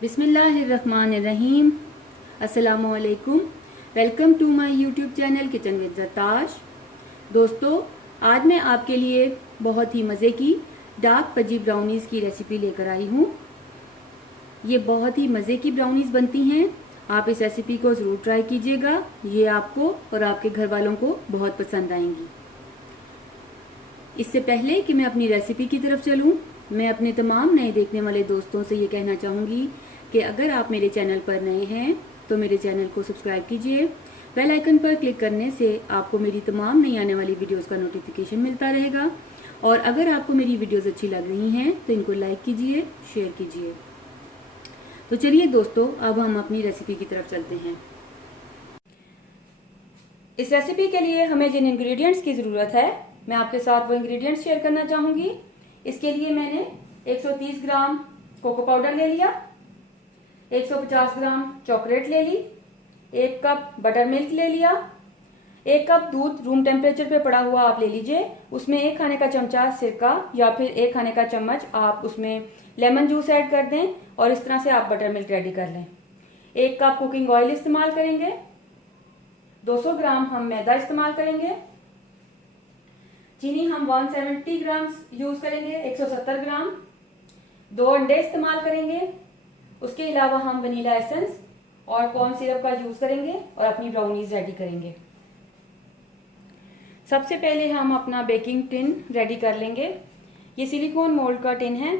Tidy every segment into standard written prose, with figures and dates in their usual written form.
बिस्मिल्लाहिर्रहमानिर्रहीम। अस्सलामुअलैकुम। Welcome to my YouTube channel kitchen with Zartash. दोस्तों, आज मैं आपके लिए बहुत ही मज़े की डार्क फजी ब्राउनीज़ की रेसिपी लेकर आई हूँ। ये बहुत ही मज़े की ब्राउनीज़ बनती हैं। आप इस रेसिपी को ज़रूर ट्राई कीजिएगा। ये आपको और आपके घर वालों को बहुत पसंद आएंगी। इससे पहले कि मैं अपनी रेसिपी की तरफ चलूँ, मैं अपने तमाम नए देखने वाले दोस्तों से ये कहना चाहूँगी कि अगर आप मेरे चैनल पर नए हैं तो मेरे चैनल को सब्सक्राइब कीजिए। बेल आइकन पर क्लिक करने से आपको मेरी तमाम नई आने वाली वीडियोस का नोटिफिकेशन मिलता रहेगा। और अगर आपको मेरी वीडियोस अच्छी लग रही हैं तो इनको लाइक कीजिए, शेयर कीजिए। तो चलिए दोस्तों, अब हम अपनी रेसिपी की तरफ चलते हैं। इस रेसिपी के लिए हमें जिन इंग्रेडिएंट्स की ज़रूरत है, मैं आपके साथ वो इंग्रेडिएंट्स शेयर करना चाहूँगी। इसके लिए मैंने 130 ग्राम कोको पाउडर ले लिया, 150 ग्राम चॉकलेट ले ली, 1 कप बटर मिल्क ले लिया, 1 कप दूध रूम टेम्परेचर पे पड़ा हुआ आप ले लीजिए। उसमें 1 खाने का चमचा सिरका या फिर 1 खाने का चम्मच आप उसमें लेमन जूस ऐड कर दें और इस तरह से आप बटर मिल्क रेडी कर लें। 1 कप कुकिंग ऑयल इस्तेमाल करेंगे, 200 ग्राम हम मैदा इस्तेमाल करेंगे, चीनी हम 170 ग्राम यूज करेंगे, 170 ग्राम, 2 अंडे इस्तेमाल करेंगे। उसके अलावा हम वनीला एसेंस और कॉर्न सिरप का यूज करेंगे और अपनी ब्राउनीज रेडी करेंगे। सबसे पहले हम अपना बेकिंग टिन रेडी कर लेंगे। ये सिलिकॉन मोल्ड का टिन है।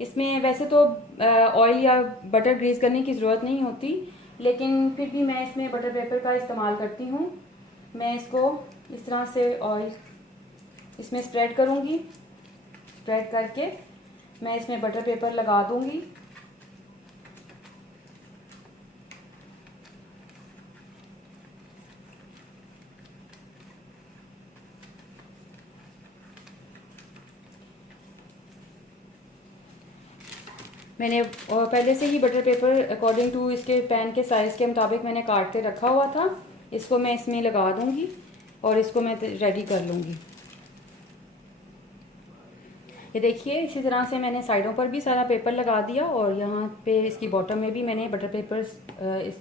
इसमें वैसे तो ऑयल या बटर ग्रीस करने की ज़रूरत नहीं होती, लेकिन फिर भी मैं इसमें बटर पेपर का इस्तेमाल करती हूँ। मैं इसको इस तरह से ऑयल इसमें स्प्रेड करूँगी। स्प्रेड करके मैं इसमें बटर पेपर लगा दूँगी। मैंने पहले से ही बटर पेपर अकॉर्डिंग टू इसके पैन के साइज़ के मुताबिक मैंने काट के रखा हुआ था। इसको मैं इसमें लगा दूँगी और इसको मैं रेडी कर लूँगी। ये देखिए, इसी तरह से मैंने साइडों पर भी सारा पेपर लगा दिया और यहाँ पे इसकी बॉटम में भी मैंने बटर पेपर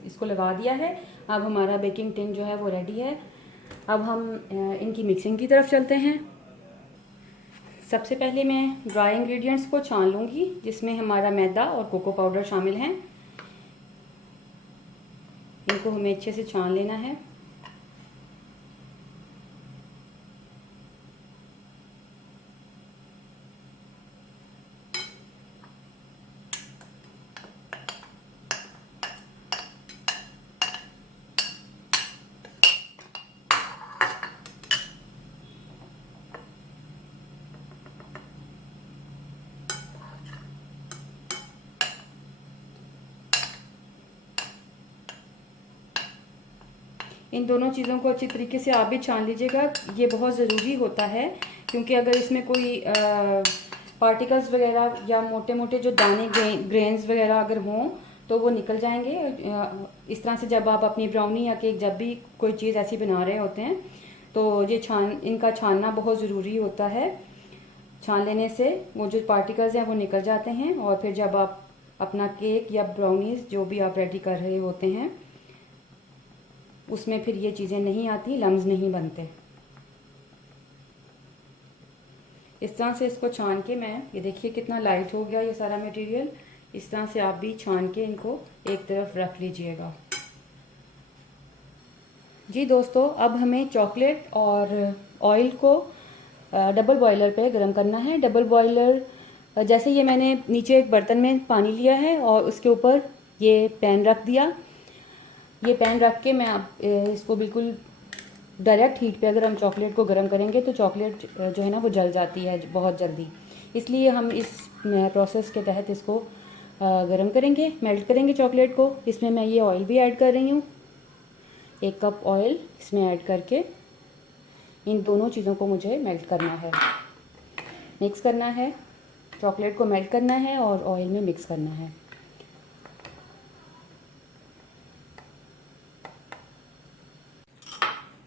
इसको लगा दिया है। अब हमारा बेकिंग टिन जो है वो रेडी है। अब हम इनकी मिक्सिंग की तरफ चलते हैं। सबसे पहले मैं ड्राई इंग्रेडिएंट्स को छान लूँगी, जिसमें हमारा मैदा और कोको पाउडर शामिल हैं। इनको हमें अच्छे से छान लेना है। इन दोनों चीज़ों को अच्छी तरीके से आप भी छान लीजिएगा। ये बहुत ज़रूरी होता है, क्योंकि अगर इसमें कोई पार्टिकल्स वगैरह या मोटे मोटे जो दाने ग्रेन्स वगैरह अगर हों तो वो निकल जाएंगे। इस तरह से जब आप अपनी ब्राउनी या केक जब भी कोई चीज़ ऐसी बना रहे होते हैं तो ये इनका छानना बहुत ज़रूरी होता है। छान लेने से वो जो पार्टिकल्स हैं वो निकल जाते हैं और फिर जब आप अपना केक या ब्राउनीज जो भी आप रेडी कर रहे होते हैं उसमें फिर ये चीज़ें नहीं आती, लम्स नहीं बनते। इस तरह से इसको छान के मैं, ये देखिए कितना लाइट हो गया ये सारा मटेरियल। इस तरह से आप भी छान के इनको एक तरफ रख लीजिएगा। जी दोस्तों, अब हमें चॉकलेट और ऑयल को डबल बॉयलर पे गर्म करना है। डबल बॉयलर जैसे ये मैंने नीचे एक बर्तन में पानी लिया है और उसके ऊपर ये पैन रख दिया। ये पैन रख के मैं इसको बिल्कुल डायरेक्ट हीट पे अगर हम चॉकलेट को गर्म करेंगे तो चॉकलेट जो है ना वो जल जाती है बहुत जल्दी। इसलिए हम इस प्रोसेस के तहत इसको गर्म करेंगे, मेल्ट करेंगे चॉकलेट को। इसमें मैं ये ऑयल भी ऐड कर रही हूँ। 1 कप ऑयल इसमें ऐड करके इन दोनों चीज़ों को मुझे मेल्ट करना है, मिक्स करना है। चॉकलेट को मेल्ट करना है और ऑयल में मिक्स करना है।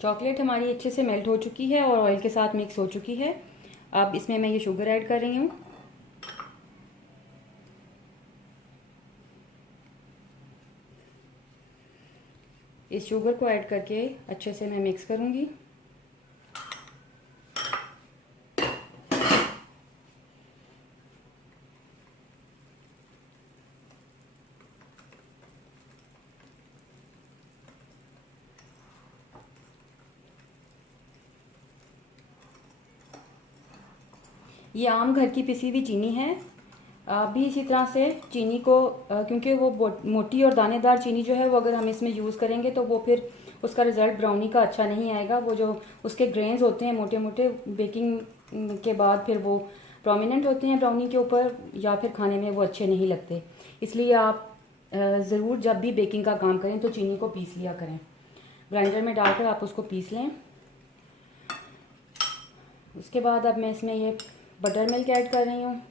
चॉकलेट हमारी अच्छे से मेल्ट हो चुकी है और ऑयल के साथ मिक्स हो चुकी है। अब इसमें मैं ये शुगर ऐड कर रही हूँ। इस शुगर को ऐड करके अच्छे से मैं मिक्स करूँगी। ये आम घर की पिसी हुई चीनी है। आप भी इसी तरह से चीनी को क्योंकि वो मोटी और दानेदार चीनी जो है वो अगर हम इसमें यूज़ करेंगे तो वो फिर उसका रिज़ल्ट ब्राउनी का अच्छा नहीं आएगा। वो जो उसके ग्रेन्स होते हैं मोटे मोटे, बेकिंग के बाद फिर वो प्रोमिनेंट होते हैं ब्राउनी के ऊपर, या फिर खाने में वो अच्छे नहीं लगते। इसलिए आप ज़रूर जब भी बेकिंग का काम करें तो चीनी को पीस लिया करें। ग्राइंडर में डालकर आप उसको पीस लें। उसके बाद अब मैं इसमें ये बटर मिल्क ऐड कर रही हूँ।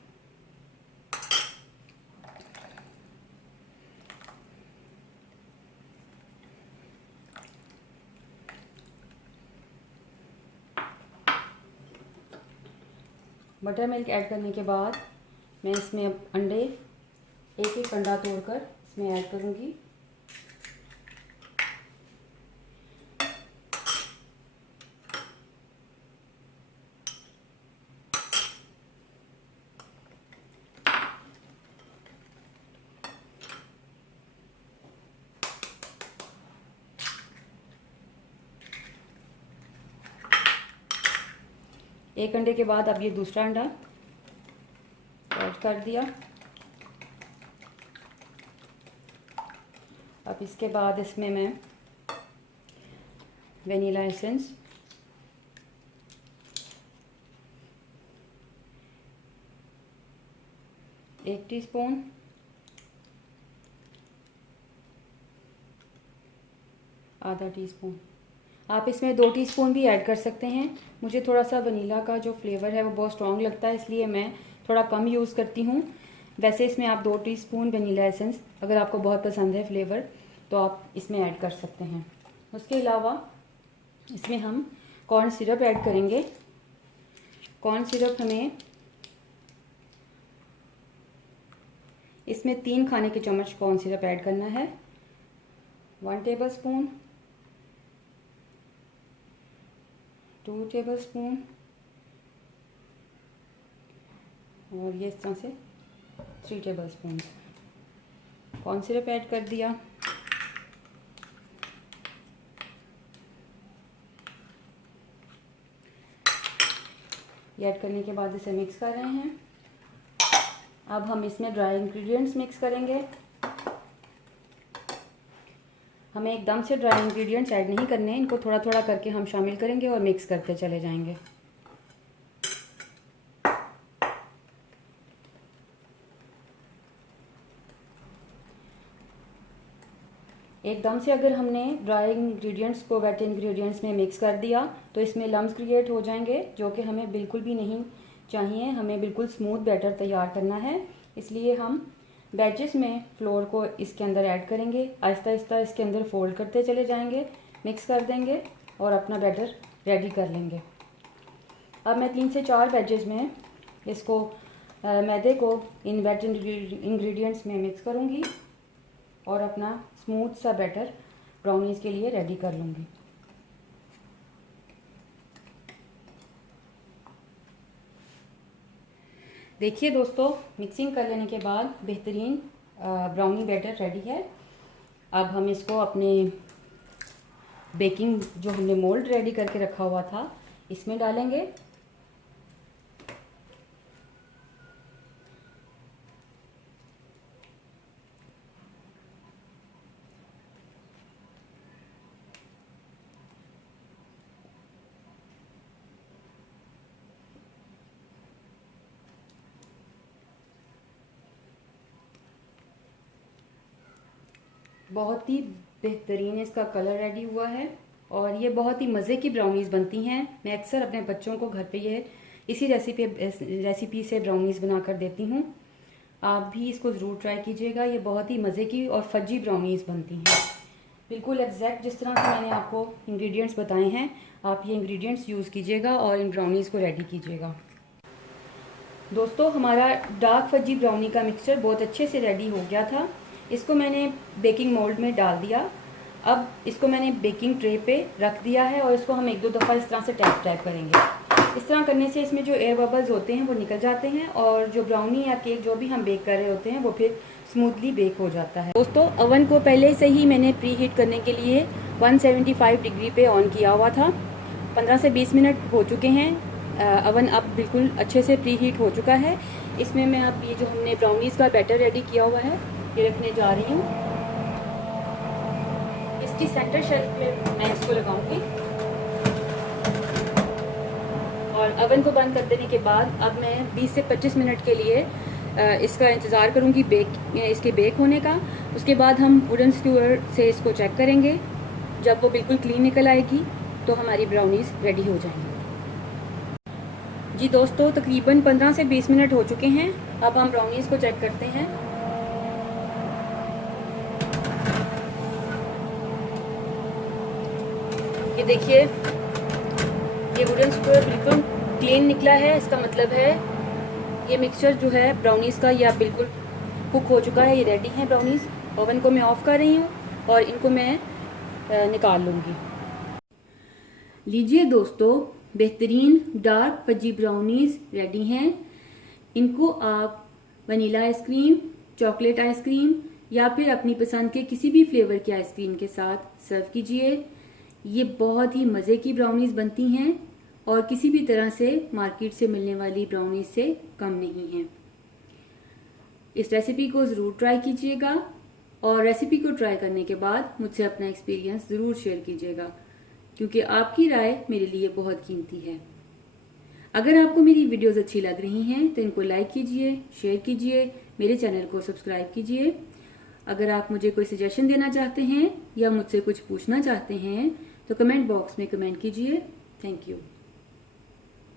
बटर मिल्क ऐड करने के बाद मैं इसमें अब अंडे एक एक अंडा तोड़कर इसमें ऐड करूँगी। एक अंडे के बाद अब ये दूसरा अंडा ऐड कर दिया। अब इसके बाद इसमें मैं वेनिला एसेंस, एक टीस्पून, आधा टीस्पून, आप इसमें 2 टीस्पून भी ऐड कर सकते हैं। मुझे थोड़ा सा वनीला का जो फ्लेवर है वो बहुत स्ट्रॉन्ग लगता है, इसलिए मैं थोड़ा कम यूज़ करती हूँ। वैसे इसमें आप 2 टीस्पून वनीला एसेंस, अगर आपको बहुत पसंद है फ्लेवर, तो आप इसमें ऐड कर सकते हैं। उसके अलावा इसमें हम कॉर्न सिरप ऐड करेंगे। कॉर्न सिरप हमें इसमें 3 खाने के चम्मच कॉर्न सिरप ऐड करना है। 1 टेबल स्पून, 2 टेबल स्पून, और ये इस तरह से 3 table spoon corn syrup add कर दिया। ये ऐड करने के बाद इसे मिक्स कर रहे हैं। अब हम इसमें ड्राई इंग्रेडिएंट्स मिक्स करेंगे। हमें एकदम से ड्राई इंग्रेडिएंट्स ऐड नहीं करने, इनको थोड़ा थोड़ा करके हम शामिल करेंगे और मिक्स करते चले जाएंगे। एकदम से अगर हमने ड्राई इंग्रेडिएंट्स को वेट इंग्रेडिएंट्स में मिक्स कर दिया तो इसमें लम्स क्रिएट हो जाएंगे, जो कि हमें बिल्कुल भी नहीं चाहिए। हमें बिल्कुल स्मूथ बैटर तैयार करना है, इसलिए हम बैचेस में फ्लोर को इसके अंदर ऐड करेंगे। आहिस्ता आहिस्ता इसके अंदर फोल्ड करते चले जाएंगे, मिक्स कर देंगे और अपना बैटर रेडी कर लेंगे। अब मैं 3 से 4 बैचेस में इसको मैदे को इन वेट इंग्रेडिएंट्स में मिक्स करूँगी और अपना स्मूथ सा बैटर ब्राउनीज़ के लिए रेडी कर लूँगी। देखिए दोस्तों, मिक्सिंग कर लेने के बाद बेहतरीन ब्राउनी बैटर रेडी है। अब हम इसको अपने बेकिंग जो हमने मोल्ड रेडी करके रखा हुआ था इसमें डालेंगे। बहुत ही बेहतरीन इसका कलर रेडी हुआ है और ये बहुत ही मज़े की ब्राउनीज़ बनती हैं। मैं अक्सर अपने बच्चों को घर पे ये इसी रेसिपी से ब्राउनीज़ बना कर देती हूँ। आप भी इसको ज़रूर ट्राई कीजिएगा। ये बहुत ही मज़े की और फज्जी ब्राउनीज़ बनती हैं, बिल्कुल एग्जैक्ट जिस तरह से मैंने आपको इंग्रेडिएंट्स बताए हैं। आप ये इंग्रेडिएंट्स यूज़ कीजिएगा और इन ब्राउनीज़ को रेडी कीजिएगा। दोस्तों, हमारा डार्क फज्जी ब्राउनी का मिक्सचर बहुत अच्छे से रेडी हो गया था। इसको मैंने बेकिंग मोल्ड में डाल दिया। अब इसको मैंने बेकिंग ट्रे पे रख दिया है और इसको हम 1-2 दफ़ा इस तरह से टैप टैप करेंगे। इस तरह करने से इसमें जो एयर बबल्स होते हैं वो निकल जाते हैं और जो ब्राउनी या केक जो भी हम बेक कर रहे होते हैं वो फिर स्मूथली बेक हो जाता है। दोस्तों, अवन को पहले से ही मैंने प्री हीट करने के लिए 175 डिग्री पे ऑन किया हुआ था। 15 से 20 मिनट हो चुके हैं। अवन अब बिल्कुल अच्छे से प्री हीट हो चुका है। इसमें मैं अब ये जो हमने ब्राउनीज़ का बैटर रेडी किया हुआ है ये रखने जा रही हूँ। इसकी सेंटर शेल्फ पे मैं इसको लगाऊंगी और अवन को बंद कर देने के बाद अब मैं 20 से 25 मिनट के लिए इसका इंतज़ार करूंगी इसके बेक होने का। उसके बाद हम वुडन स्क्यूअर से इसको चेक करेंगे। जब वो बिल्कुल क्लीन निकल आएगी तो हमारी ब्राउनीज़ रेडी हो जाएंगी। जी दोस्तों, तकरीबन 15 से 20 मिनट हो चुके हैं। अब हम ब्राउनीज़ को चेक करते हैं। ये देखिए, ये वुडन स्क्वायर बिल्कुल क्लीन निकला है। इसका मतलब है ये मिक्सचर जो है ब्राउनीज़ का यह बिल्कुल कुक हो चुका है। ये रेडी है ब्राउनीज़। ओवन को मैं ऑफ़ कर रही हूँ और इनको मैं निकाल लूँगी। लीजिए दोस्तों, बेहतरीन डार्क फजी ब्राउनीज़ रेडी हैं। इनको आप वनीला आइसक्रीम, चॉकलेट आइसक्रीम या फिर अपनी पसंद के किसी भी फ्लेवर की आइसक्रीम के साथ सर्व कीजिए। ये बहुत ही मज़े की ब्राउनीज़ बनती हैं और किसी भी तरह से मार्केट से मिलने वाली ब्राउनीज़ से कम नहीं है। इस रेसिपी को ज़रूर ट्राई कीजिएगा और रेसिपी को ट्राई करने के बाद मुझसे अपना एक्सपीरियंस ज़रूर शेयर कीजिएगा, क्योंकि आपकी राय मेरे लिए बहुत कीमती है। अगर आपको मेरी वीडियोस अच्छी लग रही हैं तो इनको लाइक कीजिए, शेयर कीजिए, मेरे चैनल को सब्सक्राइब कीजिए। अगर आप मुझे कोई सजेशन देना चाहते हैं या मुझसे कुछ पूछना चाहते हैं तो कमेंट बॉक्स में कमेंट कीजिए। Thank you.